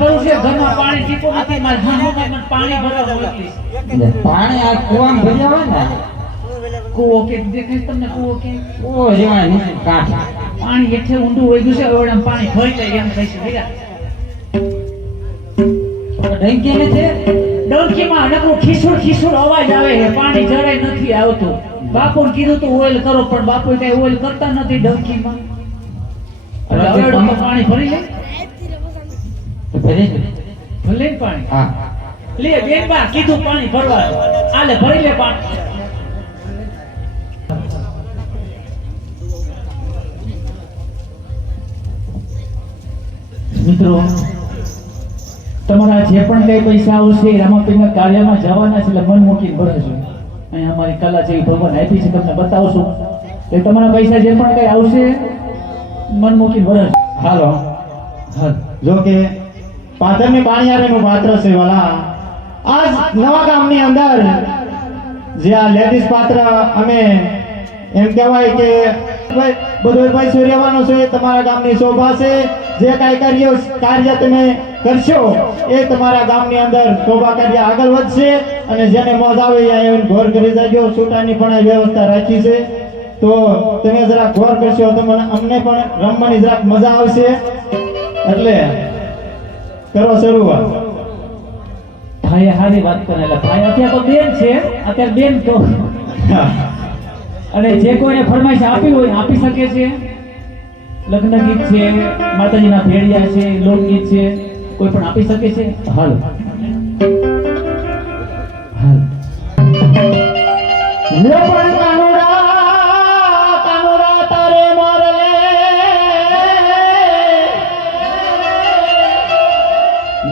ભરવું છે ઘરમાં પાણી ટીપો નથી મારે હામાં મને પાણી ભરવા મોકલી એટલે પાણી આ કુવામાં ભર્યા હોય ને? કૂવો કે દેખાય તમને કૂવો કે? ઓ જેવા નીચે કાંઠ. પાણી હેઠે ઊંડું વહી ગયું છે પાણી ભરી જાય એમ કહીશું ભેગા. ડંકી ને છે? ડોલકીમાં નકરું ખીસુડ ખીસુડ અવાજ આવે છે પાણી જરાય નથી આવતું. બાપુને કીધું તું ઓઇલ કરો પણ બાપુ કઈ ઓઇલ કરતા નથી ડંકીમાં. પાણી ભરી લે તો ભરી જ. ભલે ને પાણી. હા. લે બેન બા કીધું પાણી ભરવા. આલે ભરી લે પાણી. મિત્રો તમારા જે પણ કઈ પૈસા આવશે રામાપીરના કાર્યમાં જવાના છે એટલે મન મૂકીને ભરજો. અહીંયા અમારી કલા જેવી ભગવાન આપી છે તમને બતાવશું. એટલે તમારા પૈસા જે પણ કઈ આવશે મન મૂકીને ભરજો. હાલો. હા જો કે પાથરની નું પાત્ર છે, વાલા. આજ નવા ગામની અંદર જે આ લેડીઝ પાત્ર અમે એમ કહેવાય કે બધું પૈસો રહેવાનું છે તમારા ગામની શોભા છે. જે કાંઈ કાર્ય કાર્ય તમે કરશો, એ તમારા ગામની અંદર શોભા કાર્ય આગળ વધશે અને જેને મોજ આવે એ ઘોર કરી જાય છૂટાની પણ વ્યવસ્થા રાખી છે. તો તમે જરાક ઘોર કરશો તો અમને પણ રમવાની જરાક મજા આવશે. એટલે કરો શરૂઆત. ભાઈ હારી વાત કરેલા ભાઈ અત્યારે તો બેન છે અત્યારે બેન તો અને જે કોઈને ફરમાઈશ આપી હોય આપી શકે છે. લગ્ન ગીત છે માતાજીના ભેડિયા છે લોકગીત છે કોઈ પણ આપી શકે છે? હાલો. હાલો.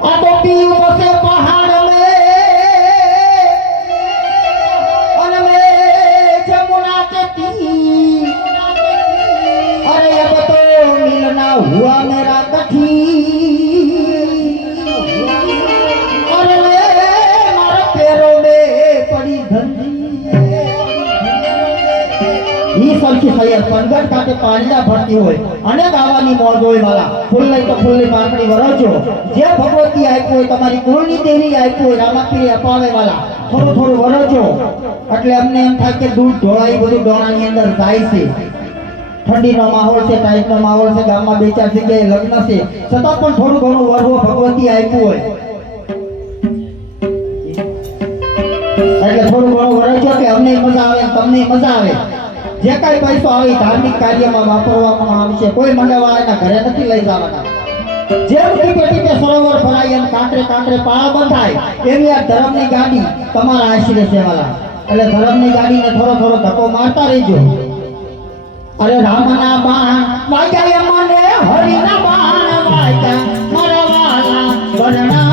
આ તો પીવું બસે સૈયદ પંદર કાંઠે પાણીના ભરતી હોય. અને બાવાની મોર હોય વાલા. ફૂલ લઈ તો ફૂલની પાકડી વરસજો. જે ભગવતી આપ્યું હોય, તમારી કુળની દેવી આપ્યું હોય, રામાપીરી અપાવે વાલા. થોડું થોડું વરસજો. એટલે અમને એમ થાય કે દૂધ ઢોળાઈ બધું ડોણાની અંદર જાય છે. ઠંડીનો માહોલ છે, ટાઈટનો માહોલ છે, ગામમાં બે ચાર જગ્યાએ લગ્ન છે. છતાં પણ થોડું ઘણું વરવો ભગવતી આપ્યું હોય. એટલે થોડું ઘણું વરજો કે અમને મજા આવે તમને મજા આવે. જે કાંઈ પૈસો આવે ધાર્મિક કાર્યમાં વાપરવામાં આવશે કોઈ મંડળવાળાના ઘરે નથી લઈ જવાના. જેમ ટીપે ટીપે સરોવર ભરાય અને કાંકરે કાંકરે પાળા બંધાય, એવી આ ધર્મની ગાડી તમારા આશરે સેવાલા એટલે ધર્મની ગાડીને થોડો થોડો ધક્કો મારતા રહેજો. અરે રામના બાણ વાગ્યા મને હરિના બાણ વાગ્યા. મારા વાલા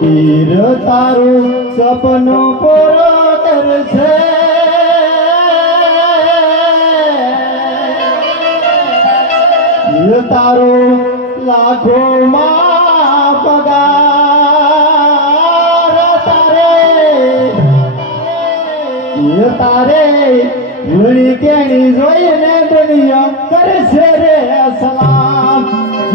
તીર તારું સપનું પૂરો કરશે. તીર તારું લાખો માં પગાર તારે. તીર તારે ઘણી કેણી જોઈને દુનિયા કરશે રે સલામ.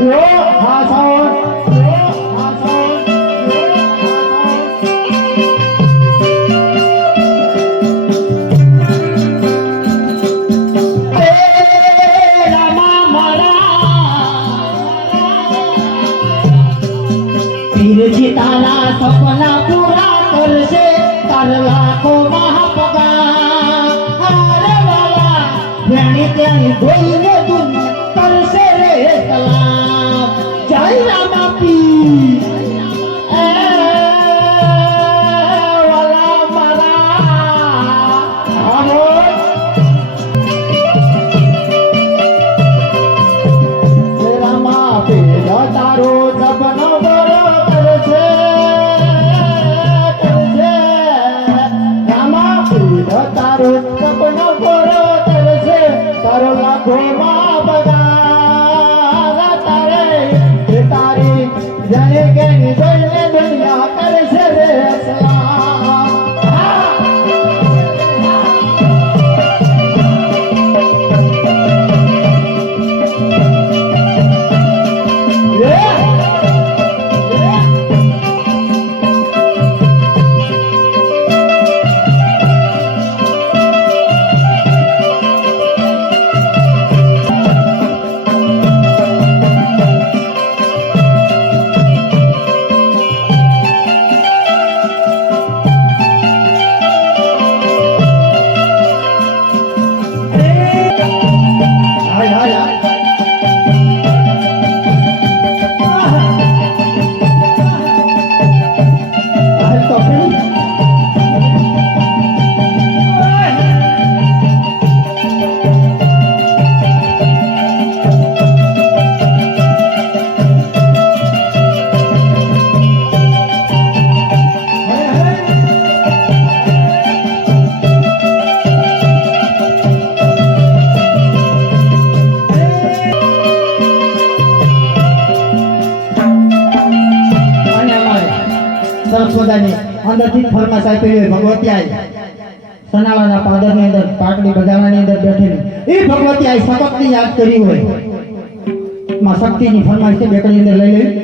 જો હાસો বলব তুমি তার সে রে અંદરથી ફરમાશ હોય ભગવતી આઈ સનાળાના પાદરની અંદર પાટડી બજારાની અંદર બેઠેલી એ ભગવતી આઈ સતતની યાદ કરી હોય. માં શક્તિની ફરમાઈશ છે બેકડી અંદર લઈ લેવી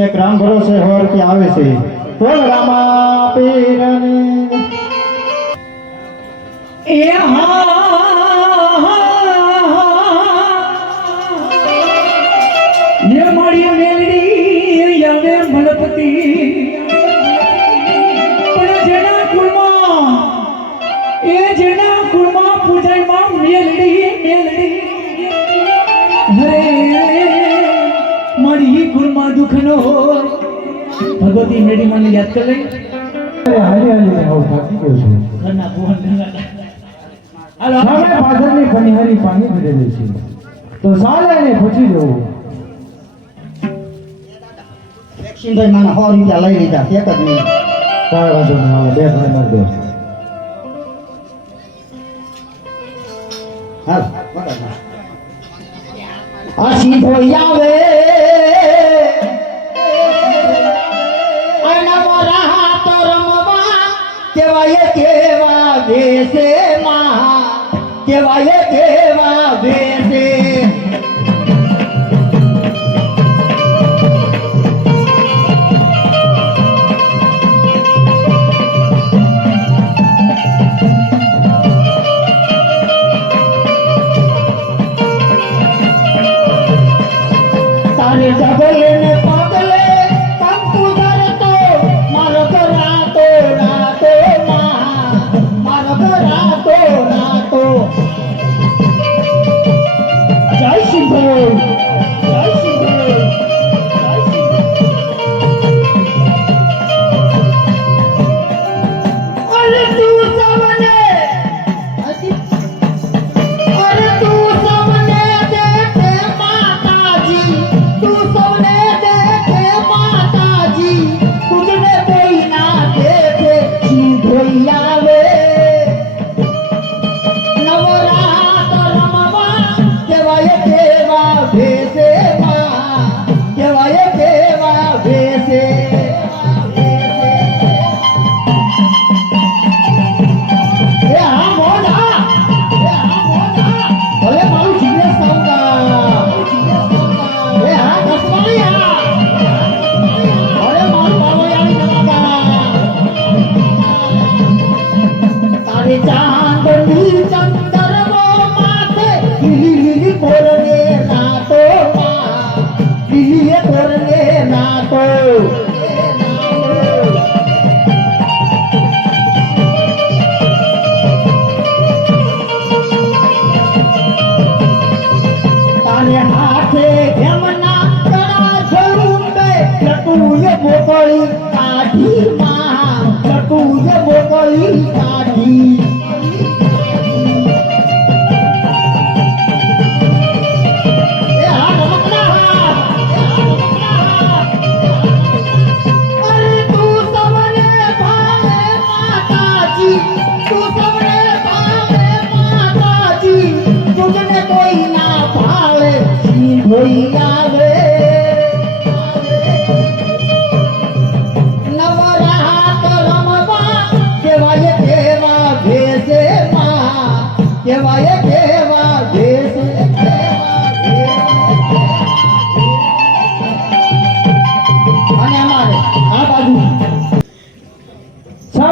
એક રામ ભરોસે હોર કે આવે છે. બોલ રામા પીરની ભગવતી મેડી મને યાદ કરી લઈ હારી હારી આવું થાકી ગયો છું. ઘરના ભુવન હાલો. સામે પાછળની પનિહારી પાણી ભરેલી છે. તો ને પછી જવું સિંધાઈ માના સો રૂપિયા લઈ લીધા એક જ નહીં. કાંઈ વાંધો નહીં આવે બે દો હાલ આ સીધો આવે કેવાય કેવા દેશે માં? કેવાય કેવા વેસે Hallelujah.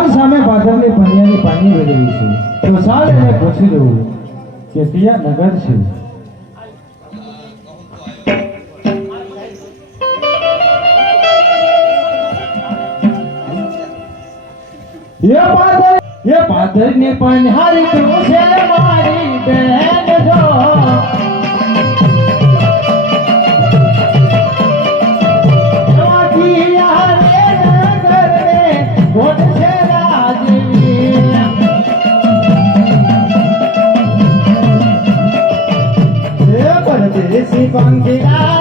તિયાર સામે પાછળની ભણિયાની પાણી વેડવી છે. તો સાલ એને પૂછી દઉં કે તિયાર નગર છે? એ પાદર એ પાદર ને પણ હારી તો છે. kon ki